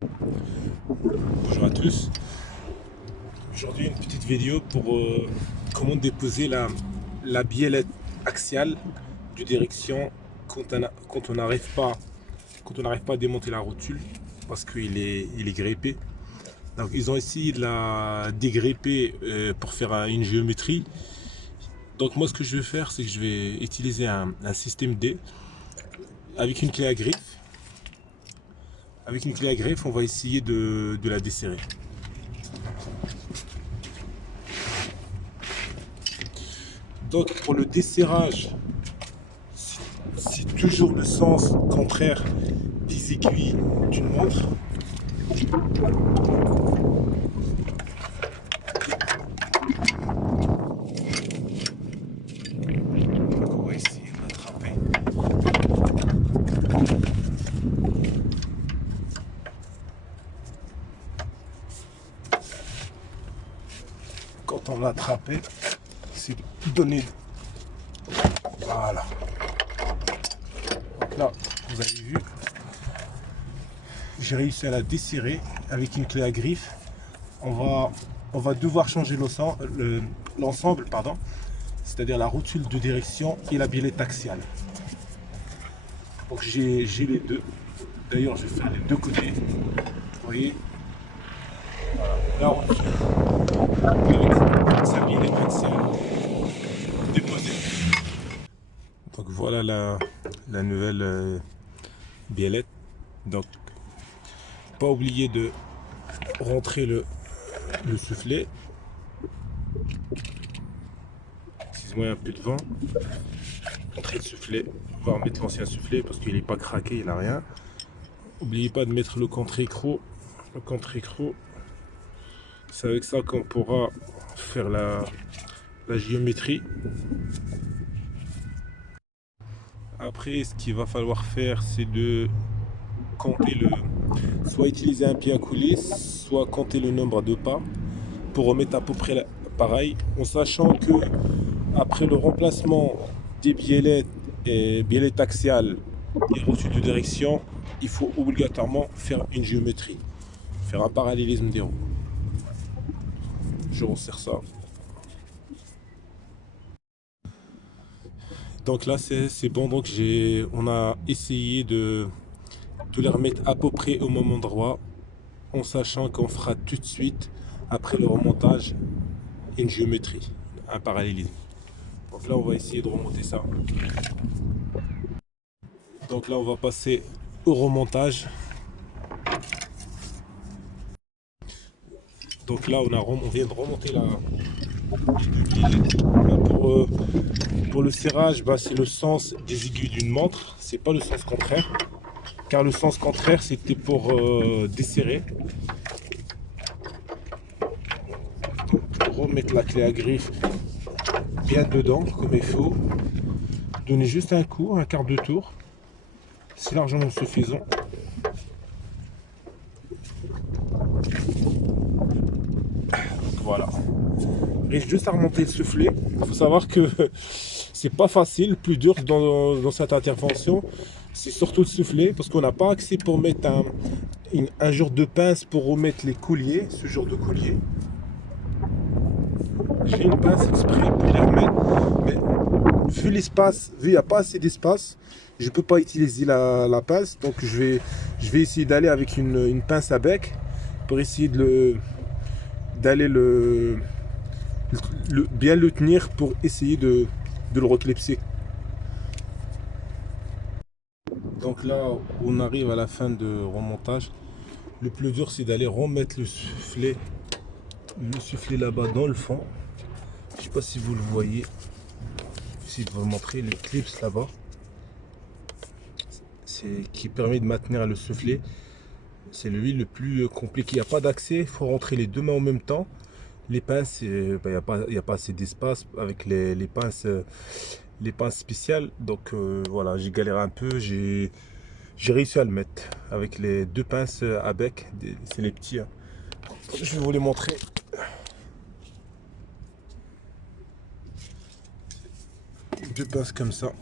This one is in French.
Bonjour à tous. Aujourd'hui une petite vidéo pour comment déposer la biellette axiale de direction quand on n'arrive pas à démonter la rotule parce qu'il est grippé. Donc ils ont essayé de la dégripper pour faire une géométrie. Donc moi ce que je vais faire, c'est que je vais utiliser un système D avec une clé à griffe. Avec une clé à griffe, on va essayer de la desserrer. Donc pour le desserrage, c'est toujours le sens contraire des aiguilles d'une montre. Donc on va essayer d'attraper. Quand on l'a attrapé, c'est donné. Voilà. Donc là, vous avez vu, j'ai réussi à la desserrer avec une clé à griffe. On va devoir changer l'ensemble, c'est-à-dire la rotule de direction et la biellette axiale. Donc j'ai les deux. D'ailleurs, je vais faire les deux côtés. Vous voyez, la rotule avec sa biellette axiale déposée. Donc voilà la nouvelle biellette. Donc pas oublier de rentrer le soufflet. Excuse-moi, il y a un peu de vent. Rentrer le soufflet. On va remettre l'ancien soufflet parce qu'il n'est pas craqué, il n'a rien. N'oubliez pas de mettre le contre-écrou. Le contre-écrou, c'est avec ça qu'on pourra faire la géométrie. Après, ce qu'il va falloir faire, c'est de compter soit utiliser un pied à couler, soit compter le nombre de pas pour remettre à peu près pareil, en sachant que après le remplacement des biellettes et biellettes axiales et rotule de direction, il faut obligatoirement faire une géométrie, faire un parallélisme des roues. Je resserre ça. Donc là c'est bon, donc on a essayé de les remettre à peu près au même endroit, en sachant qu'on fera tout de suite après le remontage une géométrie, un parallélisme. Donc là on va essayer de remonter ça. Donc là on va passer au remontage. Donc là on vient de remonter la pour le serrage, bah, c'est le sens des aiguilles d'une montre, c'est pas le sens contraire, car le sens contraire c'était pour desserrer. Remettre la clé à griffe bien dedans comme il faut, donner juste un coup, un quart de tour, c'est largement suffisant. Voilà, il reste juste à remonter le soufflet. Il faut savoir que c'est pas facile, le plus dur dans cette intervention c'est surtout le soufflet, parce qu'on n'a pas accès pour mettre un genre de pince pour remettre les colliers, ce genre de collier. J'ai une pince exprès pour les remettre, mais vu l'espace, vu qu'il n'y a pas assez d'espace, je ne peux pas utiliser la pince, donc je vais essayer d'aller avec une pince à bec pour essayer d'aller bien le tenir pour essayer de le reclipser. Donc là, on arrive à la fin de remontage. Le plus dur, c'est d'aller remettre le soufflet là-bas dans le fond. Je sais pas si vous le voyez. Je vais vous montrer le clips là-bas. C'est qui permet de maintenir le soufflet. C'est lui le plus compliqué. Il n'y a pas d'accès. Il faut rentrer les deux mains en même temps. Les pinces, il n'y a pas assez d'espace avec les pinces spéciales. Donc voilà, j'ai galéré un peu. J'ai réussi à le mettre avec les deux pinces à bec. C'est les petits, hein. Je vais vous les montrer. Deux pinces comme ça.